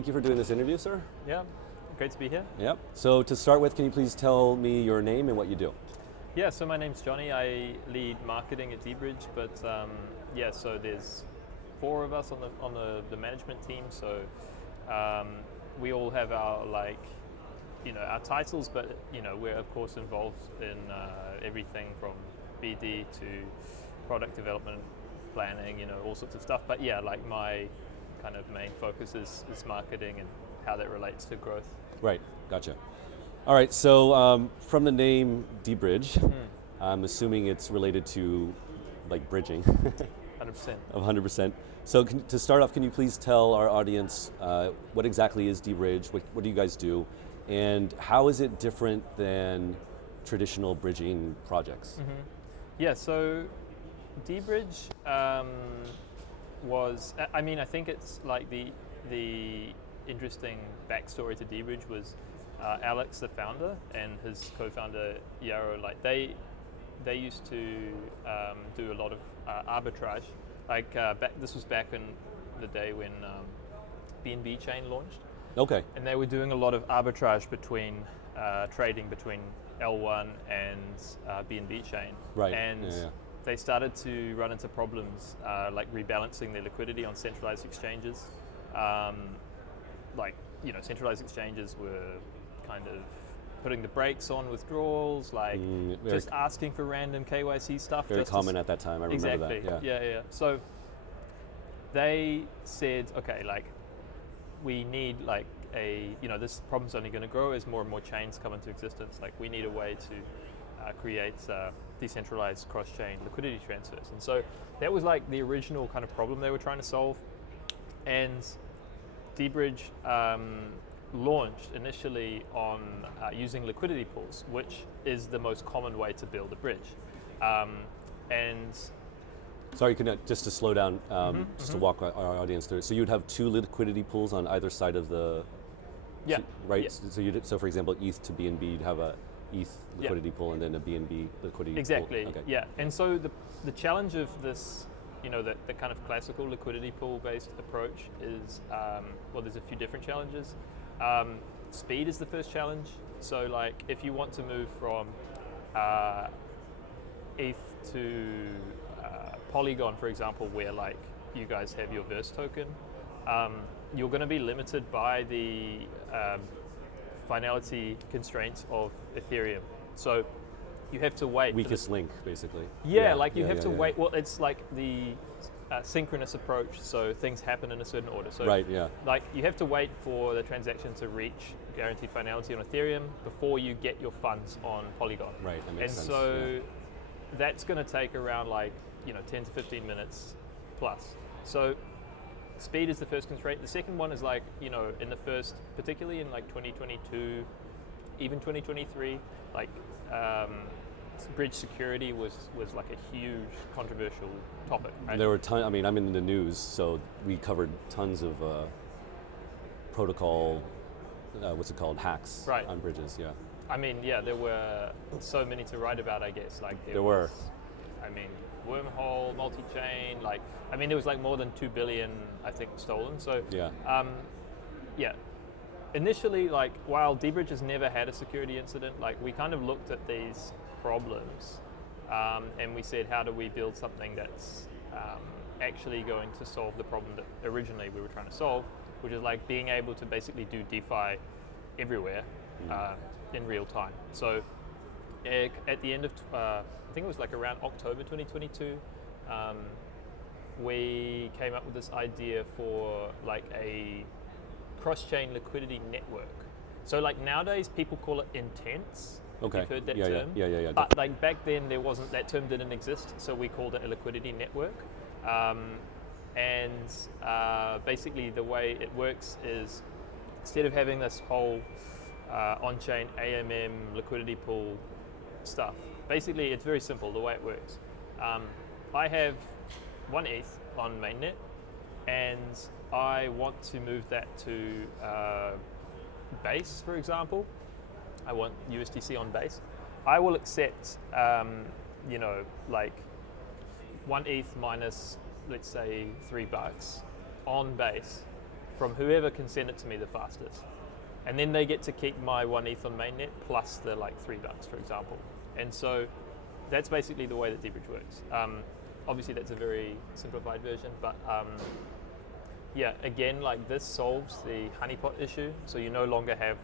Thank you for doing this interview, sir. Yeah, great to be here. Yep. So to start with, can you please tell me your name and what you do? Yeah, so my name's Jonnie. I lead marketing at DeBridge, but so there's 4 of us on the management team. So we all have our our titles, but we're of course involved in everything from BD to product development, planning, all sorts of stuff. But yeah, like my kind of main focus is marketing and how that relates to growth. Right, gotcha. All right, so from the name DeBridge, I'm assuming it's related to like bridging. 100%. 100%. So to start off, can you please tell our audience what exactly is DeBridge, what do you guys do, and how is it different than traditional bridging projects? Mm-hmm. Yeah, so DeBridge I think it's like the interesting backstory to DeBridge was Alex, the founder, and his co-founder Yarrow. Like they used to do a lot of arbitrage. This was back in the day when BNB chain launched. Okay. And they were doing a lot of arbitrage between trading between L1 and BNB chain. Right. And they started to run into problems like rebalancing their liquidity on centralized exchanges. Centralized exchanges were kind of putting the brakes on withdrawals, just asking for random KYC stuff. Very common at that time, I remember that. Exactly, yeah. So they said, okay, we need this problem's only going to grow as more and more chains come into existence. Like we need a way to create decentralized cross-chain liquidity transfers. And so that was like the original kind of problem they were trying to solve. And DeBridge launched initially on using liquidity pools, which is the most common way to build a bridge. Sorry, just to slow down, to walk our audience through it. So you'd have 2 liquidity pools on either side of the, right? Yeah. So for example, ETH to BNB, you'd have a ETH liquidity pool and then a BNB liquidity pool. Exactly, Okay. yeah. And so the challenge of this, the kind of classical liquidity pool-based approach is, there's a few different challenges. Speed is the first challenge. So if you want to move from ETH to Polygon, for example, where you guys have your Verse token, you're going to be limited by the finality constraints of Ethereum. So you have to wait. Weakest link, basically. You have to wait. Well, it's like the synchronous approach. So things happen in a certain order. So you have to wait for the transaction to reach guaranteed finality on Ethereum before you get your funds on Polygon. Right, that makes sense. And so that's going to take around 10 to 15 minutes plus. So speed is the first constraint. The second one is in the first, particularly in 2022, even 2023, bridge security was a huge controversial topic. Right? There were tons. I mean, I'm in the news, so we covered tons of protocol, hacks on bridges. Yeah. I mean, there were so many to write about. I guess there were. Wormhole, multi-chain. There was more than 2 billion, I think, stolen. So initially, while DeBridge has never had a security incident, we kind of looked at these problems and we said, how do we build something that's actually going to solve the problem that originally we were trying to solve, which is being able to basically do DeFi everywhere in real time. So at the end of, I think it was around October 2022, we came up with this idea for a cross-chain liquidity network. So nowadays people call it intents. Okay. You've heard that term. Yeah. But back then that term didn't exist, so we called it a liquidity network. Basically the way it works is, instead of having this whole on-chain AMM liquidity pool stuff, basically it's very simple the way it works. I have 1 ETH on mainnet, and I want to move that to Base, for example. I want USDC on Base. I will accept, 1 ETH minus, let's say, $3 on Base from whoever can send it to me the fastest. And then they get to keep my 1 ETH on mainnet plus the like $3, for example. And so that's basically the way that DeBridge works. Obviously that's a very simplified version, but yeah, again, like this solves the honeypot issue. So you no longer have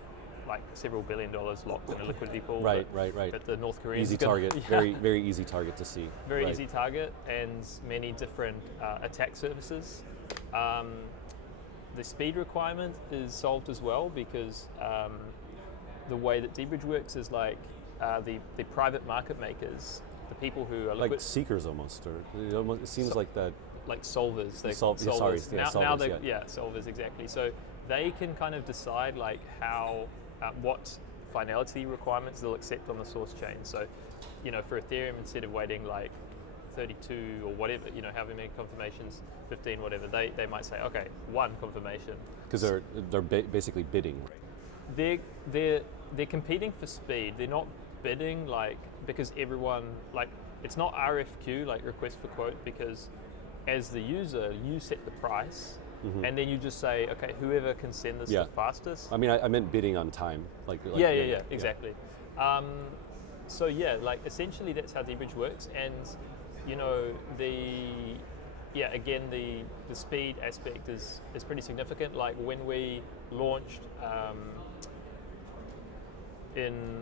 like several $1 billion locked in a liquidity pool. Right. But the North Koreans easy target, very easy target to see. Very easy target, and many different attack surfaces. The speed requirement is solved as well because the way that DeBridge works is like the private market makers, the people who are like seekers almost, or it seems like that. Like solvers. Solvers, solvers, exactly. So they can kind of decide like how, what finality requirements they'll accept on the source chain. So, you know, for Ethereum, instead of waiting like 32 or whatever, you know, however many confirmations, 15, whatever, they might say, okay, 1 confirmation. Because they're basically bidding. They're competing for speed. They're not bidding like because everyone like it's not RFQ like request for quote, because as the user you set the price. Mm-hmm. And then you just say, okay, whoever can send this the fastest. I mean, I meant bidding on time. Exactly. So yeah, like essentially that's how DeBridge works, and you know the speed aspect is pretty significant. Like when we launched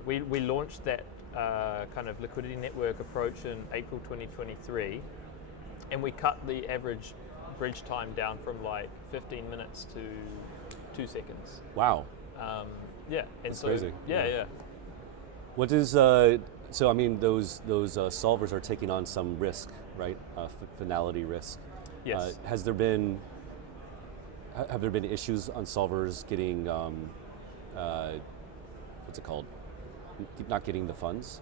we launched that kind of liquidity network approach in April 2023, and we cut the average bridge time down from like 15 minutes to 2 seconds. Wow. And that's so crazy. Yeah. What is so? I mean, those solvers are taking on some risk, right? Finality risk. Yes. Have there been issues on solvers getting what's it called? Not getting the funds?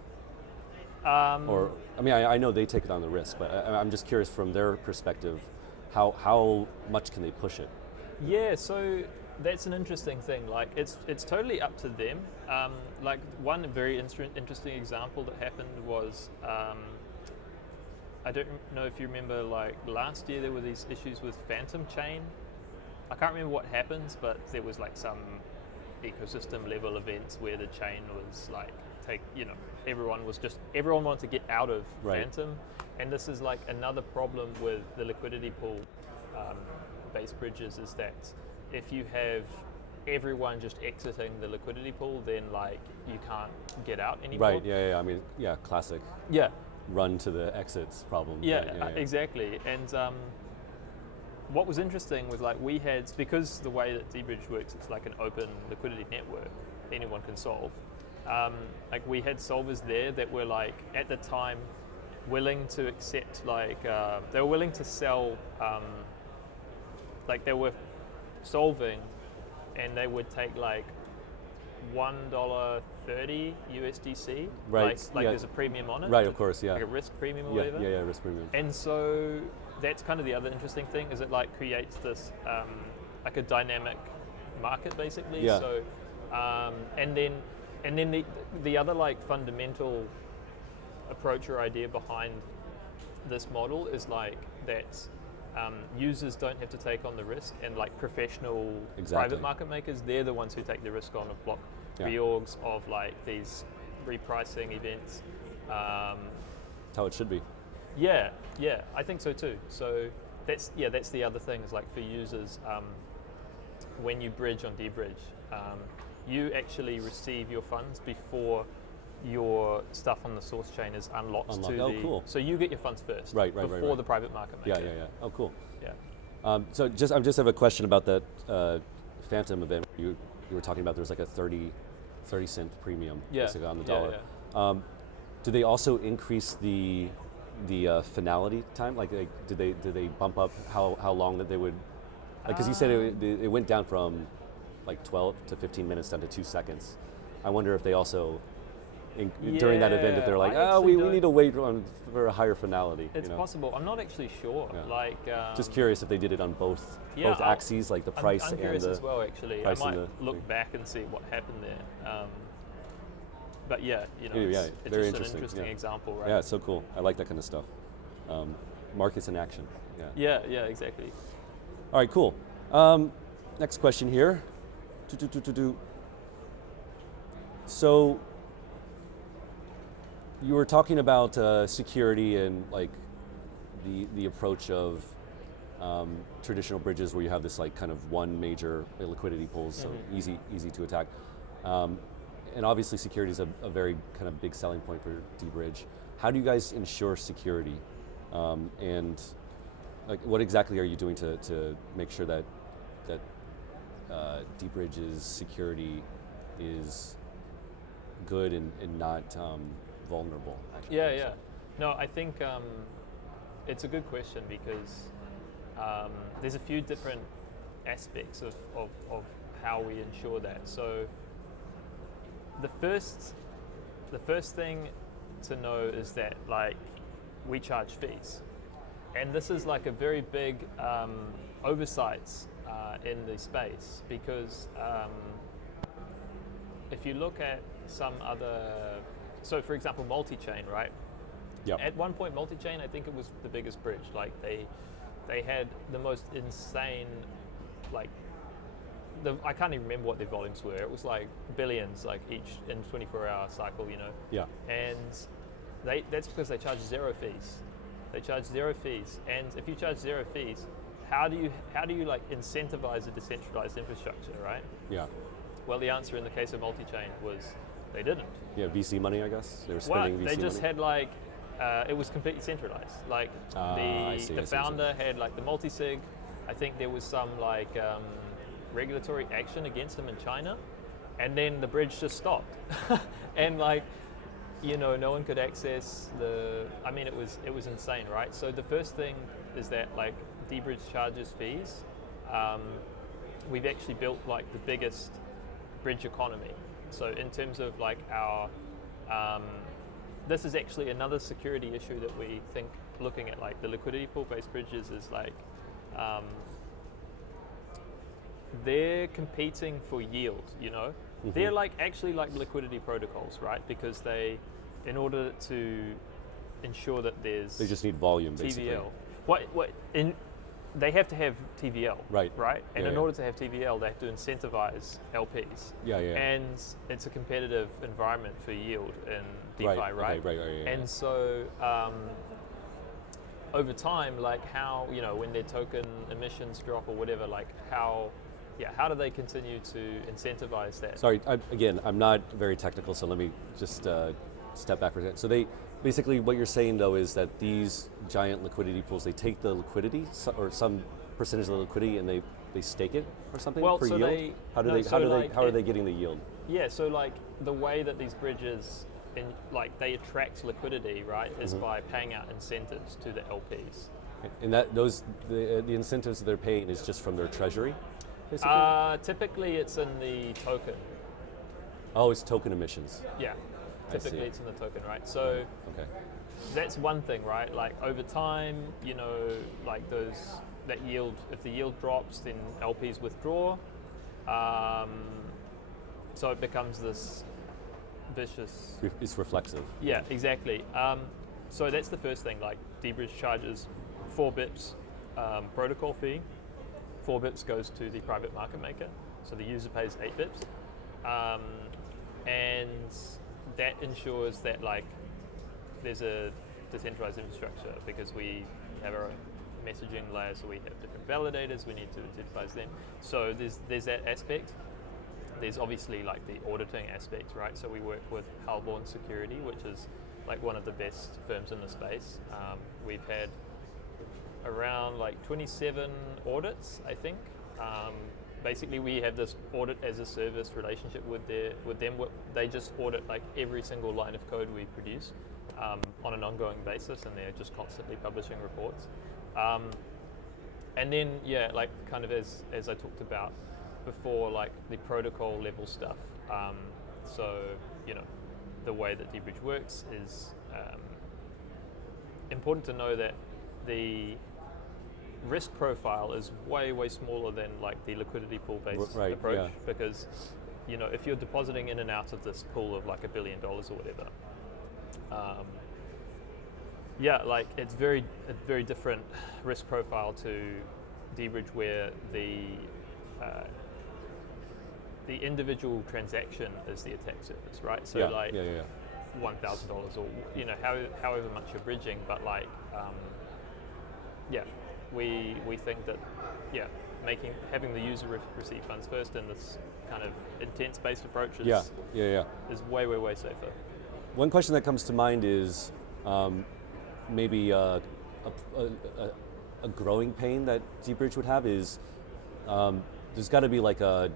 Or I mean, I know they take it on the risk, but I'm just curious from their perspective. How much can they push it? Yeah, so that's an interesting thing. Like it's totally up to them. Like one very interesting example that happened was I don't know if you remember, like last year there were these issues with Phantom Chain. I can't remember what happened, but there was like some ecosystem level events where the chain was like everyone wanted to get out of Phantom. And this is like another problem with the liquidity pool based bridges, is that if you have everyone just exiting the liquidity pool, then like you can't get out anymore. Right, yeah. I mean, yeah, classic. Yeah. Run to the exits problem. Yeah, exactly. And what was interesting was like because the way that DeBridge works, it's like an open liquidity network, anyone can solve. Like we had solvers there that were like at the time willing to accept they were willing to sell like they were solving and they would take like $1.30 USDC, right? Like there's a premium on it, right? Of course, yeah. Like a risk premium or whatever. Yeah, risk premium. And so that's kind of the other interesting thing, is it like creates this like a dynamic market basically. Yeah. So and then the other like fundamental approach or idea behind this model is like that users don't have to take on the risk, and like professional private market makers, they're the ones who take the risk on of block reorgs, of like these repricing events. How it should be. Yeah, I think so too. So that's the other thing, is like for users, when you bridge on DeBridge, you actually receive your funds before your stuff on the source chain is unlocked. Cool. So you get your funds first, before the private market maker. Yeah. Oh, cool. Yeah. So I just have a question about that Phantom event. You were talking about there's like a 30 cent premium basically on the dollar. Yeah. Do they also increase the finality time? Like, did they bump up how long that they would? Like, because you said it went down from like 12 to 15 minutes down to 2 seconds. I wonder if they also during that event, if they're like, we need to wait for a higher finality. It's possible. I'm not actually sure. Yeah. Like, just curious if they did it on both axes, like the price I'm curious as well. Actually, I might look back and see what happened there. But yeah, it's very just an interesting example, right? Yeah, it's so cool. I like that kind of stuff. Markets in action. Yeah, exactly. All right, cool. next question here. So you were talking about security and like the approach of traditional bridges where you have this like kind of one major liquidity pool, so easy to attack. And obviously security is a very kind of big selling point for DeBridge. How do you guys ensure security? And like, what exactly are you doing to make sure that DeBridge's security is good and not vulnerable? Actually. Yeah. No, I think it's a good question because there's a few different aspects of how we ensure that. So the first thing to know is that like we charge fees, and this is like a very big oversight in the space because if you look at some other, so for example, multi-chain, right? Yep. At one point, multi-chain, I think it was the biggest bridge. Like they had the most insane, like I can't even remember what their volumes were. It was like billions, like each in 24-hour cycle, you know. Yeah. And that's because they charge zero fees. They charge zero fees, and if you charge zero fees, how do you like incentivize a decentralized infrastructure, right? Yeah. Well, the answer in the case of multi-chain was they didn't. Yeah, VC money, I guess. They were spending VC money. They just had like it was completely centralized. Like the founder had like the multi-sig. I think there was some like regulatory action against them in China, and then the bridge just stopped, and like, you know, no one could access the. I mean, it was insane, right? So the first thing is that like DeBridge charges fees. We've actually built like the biggest bridge economy. So in terms of like our, this is actually another security issue that we think looking at like the liquidity pool-based bridges is like. They're competing for yield, you know. Mm-hmm. They're like actually like liquidity protocols, right? Because they, in order to ensure that there's they just need volume, basically. TVL. They have to have TVL, right? And in order to have TVL, they have to incentivize LPs. Yeah. And it's a competitive environment for yield in DeFi, right? Right. And so over time, like how, you know, when their token emissions drop or whatever, like how do they continue to incentivize that? Sorry, I'm not very technical, so let me just step back for a second. So they, basically what you're saying though is that these giant liquidity pools, they take the liquidity or some percentage of the liquidity and they stake it or something for yield? How are they getting the yield? Yeah, so like the way that these bridges, they attract liquidity, right, is by paying out incentives to the LPs. And that the incentives that they're paying is just from their treasury? Basically? Typically it's in the token. Oh, it's token emissions. Yeah, typically it's in the token, right? So that's one thing, right? Like over time, you know, like that yield, if the yield drops, then LPs withdraw. So it becomes this vicious. It's reflexive. Yeah, exactly. So that's the first thing. Like DeBridge charges 4 bips protocol fee. 4 bips goes to the private market maker, so the user pays 8 bips, and that ensures that like there's a decentralized infrastructure because we have our own messaging layer, so we have different validators. We need to incentivize them. So there's that aspect. There's obviously like the auditing aspect, right? So we work with Halborn Security, which is like one of the best firms in the space. We've had around like 27 audits, I think. Basically, we have this audit as a service relationship with them. They just audit like every single line of code we produce on an ongoing basis, and they're just constantly publishing reports. And then, like kind of as I talked about before, like the protocol level stuff. So, you know, the way that DeBridge works is important to know that the risk profile is way smaller than like the liquidity pool based approach, because, you know, if you're depositing in and out of this pool of like $1 billion or whatever, like it's a very different risk profile to DeBridge, where the the individual transaction is the attack surface, right? So Yeah, like yeah. $1,000 or however much you're bridging, but like we think that having the user receive funds first in this kind of intent-based approach is way safer. One question that comes to mind is maybe a growing pain that DeBridge would have is there's got to be like a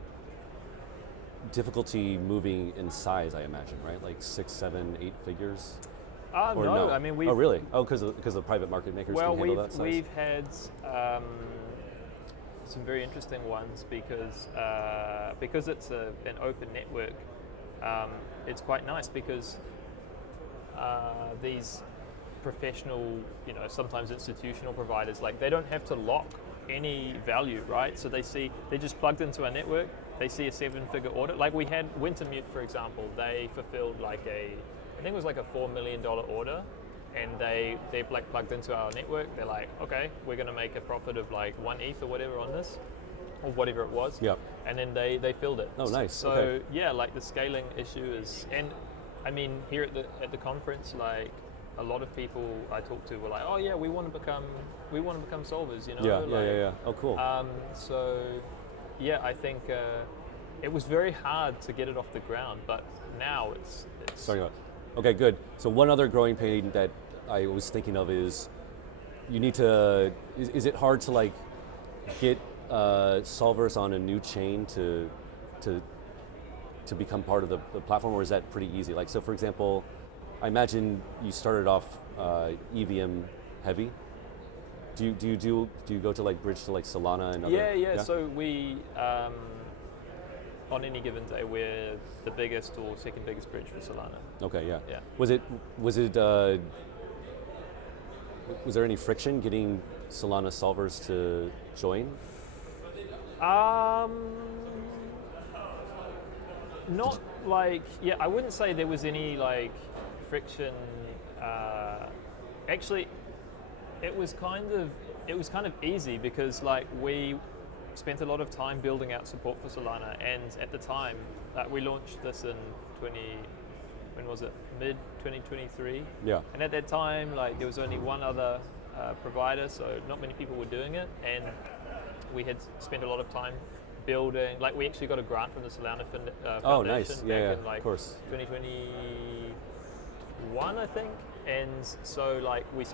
difficulty moving in size, I imagine, right? Like 6, 7, 8 figures. Or no, I mean we. Oh, really? Oh, because the private market makers can handle that size. We've had some very interesting ones because it's an open network. It's quite nice because these professional, sometimes institutional providers, like they don't have to lock any value, right? So they're just plugged into our network. They see a 7-figure order. Like we had Wintermute, for example. They fulfilled I think it was like a $4 million order, and they like plugged into our network. They're like, okay, we're going to make a profit of like 1 ETH or whatever on this, or whatever it was. Yep. And then they filled it. Oh, nice. So okay. yeah, like the scaling issue is, and I mean here at the conference, like a lot of people I talked to were like, oh yeah, we want to become solvers, Yeah. Oh, cool. So yeah, I think it was very hard to get it off the ground, but now it's Sorry about. Okay, good. So one other growing pain that I was thinking of is you need to. Is it hard to like get solvers on a new chain to become part of the platform, or is that pretty easy? Like, so for example, I imagine you started off EVM heavy. Do you go to like bridge to like Solana and other? Yeah. So we on any given day we're the biggest or second biggest bridge for Solana. Okay, yeah. Yeah. Was there any friction getting Solana solvers to join? Not like, I wouldn't say there was any like friction. Actually, it was kind of easy because like we spent a lot of time building out support for Solana, and at the time we launched this in mid 2023. Yeah. And at that time, like there was only one other provider, so not many people were doing it, and we had spent a lot of time building. Like we actually got a grant from the Solana Foundation. Oh, nice. Back in like of course. 2021, I think. And so like we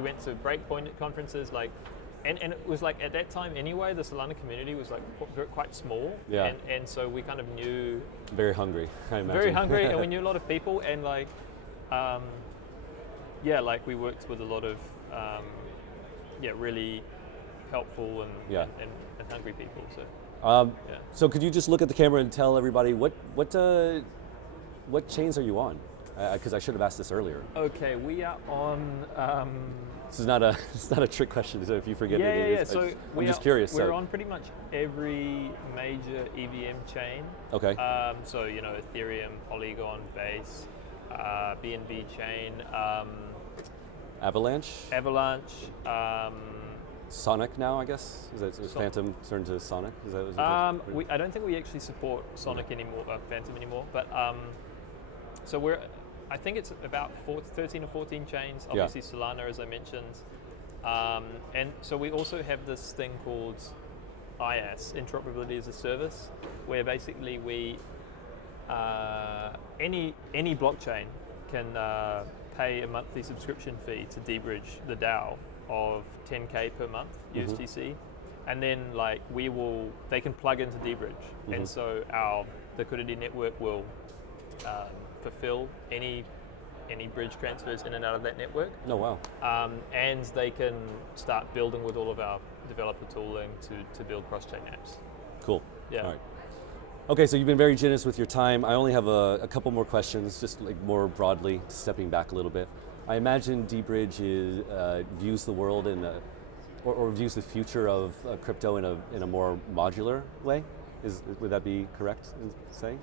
went to Breakpoint conferences, like, and it was like at that time anyway, the Solana community was like quite small. Yeah. And so we kind of knew. Very hungry, I imagine. Very hungry, and we knew a lot of people, and like, like we worked with a lot of, really helpful and hungry people. So. So could you just look at the camera and tell everybody what chains are you on? Because I should have asked this earlier. Okay, we are on. This is not a trick question. So if you forget yeah. So I'm just curious. We're on pretty much every major EVM chain. Okay. So Ethereum, Polygon, Base, BNB chain. Avalanche. Sonic now, I guess. Is that Phantom turned to Sonic? Is that? I don't think we actually support Sonic anymore, Phantom anymore. But so I think it's about 13 or 14 chains. Obviously Solana, as I mentioned, and so we also have this thing called IaaS, interoperability as a service, where basically we any blockchain can pay a monthly subscription fee to DeBridge, the DAO, of 10K per month USDC, and then like they can plug into DeBridge, and so our liquidity network will fulfill any bridge transfers in and out of that network. Oh wow! And they can start building with all of our developer tooling to build cross-chain apps. Cool. Yeah. All right. Okay, so you've been very generous with your time. I only have a couple more questions, just like more broadly, stepping back a little bit. I imagine DeBridge views the world or views the future of crypto in a more modular way. Would that be correct in saying?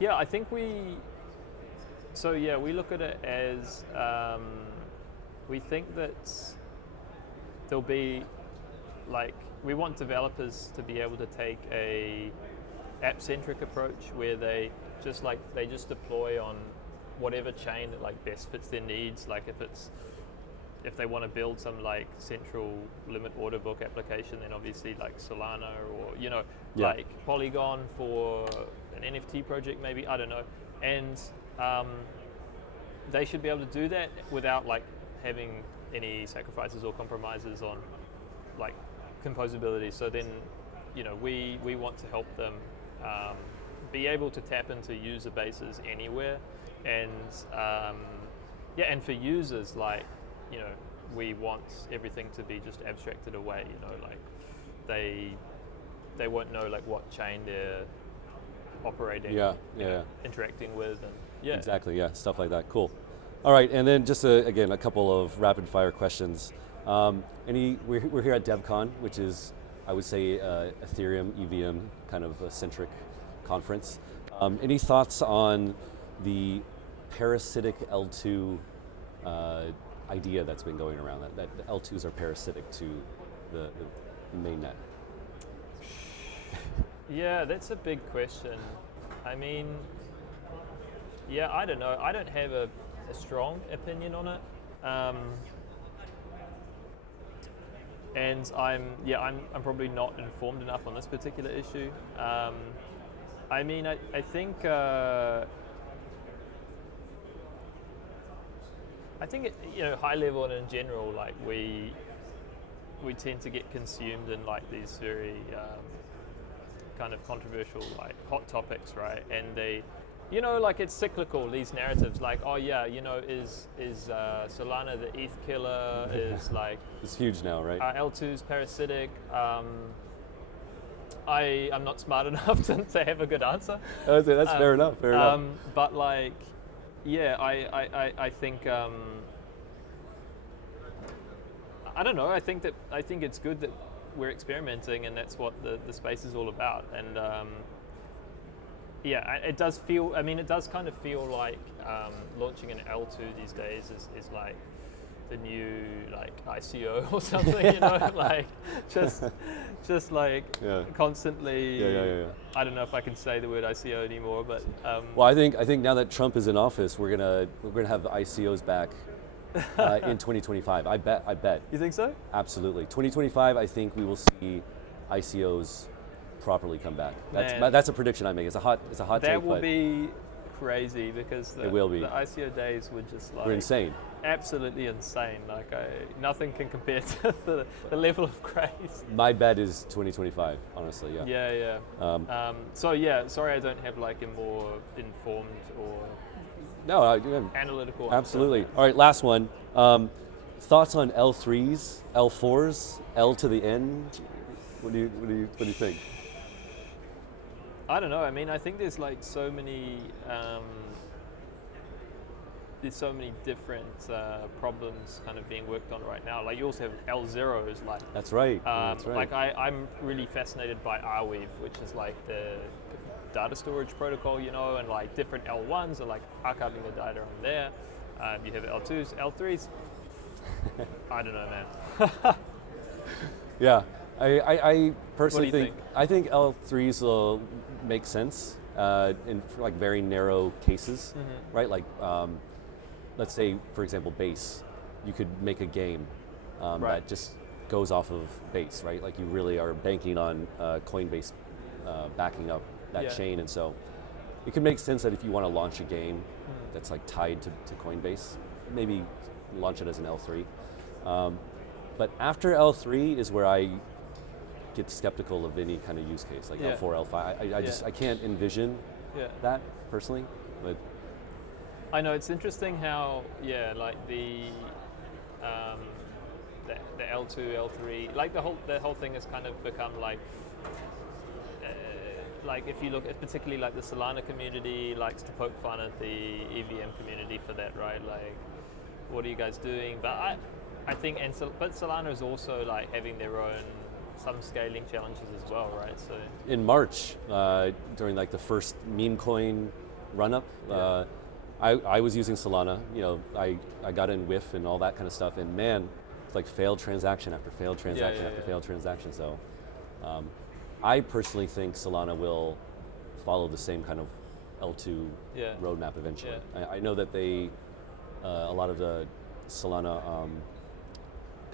Yeah, I think we look at it as we think that there'll be like we want developers to be able to take a app-centric approach where they just deploy on whatever chain that like best fits their needs. Like if they want to build some like central limit order book application, then obviously like Solana or like Polygon for an NFT project maybe, I don't know. And they should be able to do that without like having any sacrifices or compromises on like composability. So then we want to help them be able to tap into user bases anywhere, and and for users, like we want everything to be just abstracted away. Like they won't know like what chain they're operating, interacting with, and exactly, stuff like that. Cool. All right, and then just again a couple of rapid fire questions. We're here at Devcon, which is, I would say, Ethereum, EVM kind of a centric conference. Any thoughts on the parasitic L2 idea that's been going around, that the L2s are parasitic to the mainnet? Yeah, that's a big question. I mean, I don't know. I don't have a strong opinion on it. And I'm probably not informed enough on this particular issue. I mean, I think high level and in general, like we tend to get consumed in like these very kind of controversial, like hot topics, right? And they, like it's cyclical, these narratives, like, oh yeah, is Solana the ETH killer? Is like it's huge now, right? L2's parasitic. I'm not smart enough to have a good answer. That's fair enough. Fair enough. But like, I think I don't know. I think it's good that we're experimenting, and that's what the space is all about. And it does feel. I mean, it does kind of feel like launching an L2 these days is like the new like ICO or something. Like just like constantly. I don't know if I can say the word ICO anymore, but well, I think now that Trump is in office, we're gonna have the ICOs back in 2025. I bet. You think so? Absolutely. 2025, I think we will see ICOs properly come back. That's a prediction I make. It's a hot take. That will be crazy, because it will be. The ICO days were just like... We're insane. Absolutely insane. Like nothing can compare to the level of craze. My bet is 2025, honestly, Yeah. Sorry I don't have like a more informed or analytical absolutely answer. All right, last one. Thoughts on L3s, L4s, L to the N? What do you think? I don't know. I mean, I think there's like so many different problems kind of being worked on right now. Like you also have L0s, like that's right. That's right. Like I'm really fascinated by Arweave, which is like the data storage protocol, and like different L1s are like archiving the data on there. You have L2s, L3s. I don't know, man. Yeah, I personally What do you think? I think L3s will make sense in like very narrow cases, right? Like let's say, for example, Base. You could make a game that just goes off of Base, right? Like you really are banking on Coinbase backing up that chain, and so it could make sense that if you want to launch a game that's like tied to Coinbase, maybe launch it as an L3. But after L3 is where I get skeptical of any kind of use case, like L4, L5. I can't envision that personally, but I know it's interesting how like the L2, L3, like the whole thing has kind of become like if you look at particularly like the Solana community likes to poke fun at the EVM community for that, right? Like, what are you guys doing? But I think, but Solana is also like having their own some scaling challenges as well, right? So in March, during like the first meme coin run up, I was using Solana. I got in WIF and all that kind of stuff, and man, it's like failed transaction after failed transaction after failed transaction. So I personally think Solana will follow the same kind of L2 roadmap eventually. I know that they, a lot of the Solana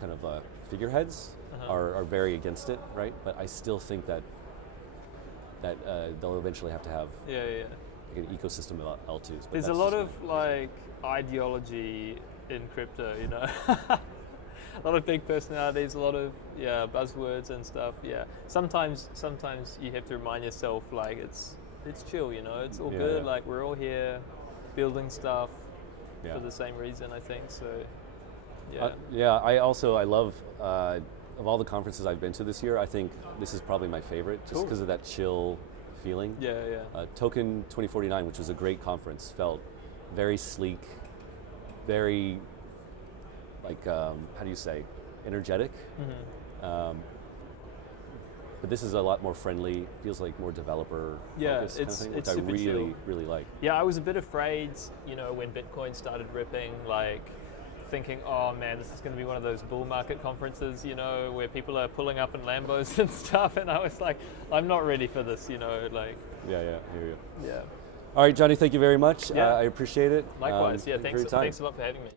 kind of figureheads are very against it, right? But I still think that they'll eventually have to have like an ecosystem of L2s. But there's a lot of like ideology in crypto, you know. A lot of big personalities, a lot of buzzwords and stuff. Yeah, sometimes you have to remind yourself like it's chill, you know. It's all good. Like we're all here building stuff for the same reason, I think. So I love of all the conferences I've been to this year, I think this is probably my favorite, just because of that chill feeling. Token 2049, which was a great conference, felt very sleek, very like how do you say, energetic. But this is a lot more friendly. Feels like more developer focused kind of thing, which I really like. Yeah, I was a bit afraid, you know, when Bitcoin started ripping, like thinking, oh man, this is going to be one of those bull market conferences, you know, where people are pulling up in Lambos and stuff. And I was like, I'm not ready for this, you know, like. I hear you. Yeah. All right, Jonnie, thank you very much. I appreciate it. Likewise. Thanks a lot for having me.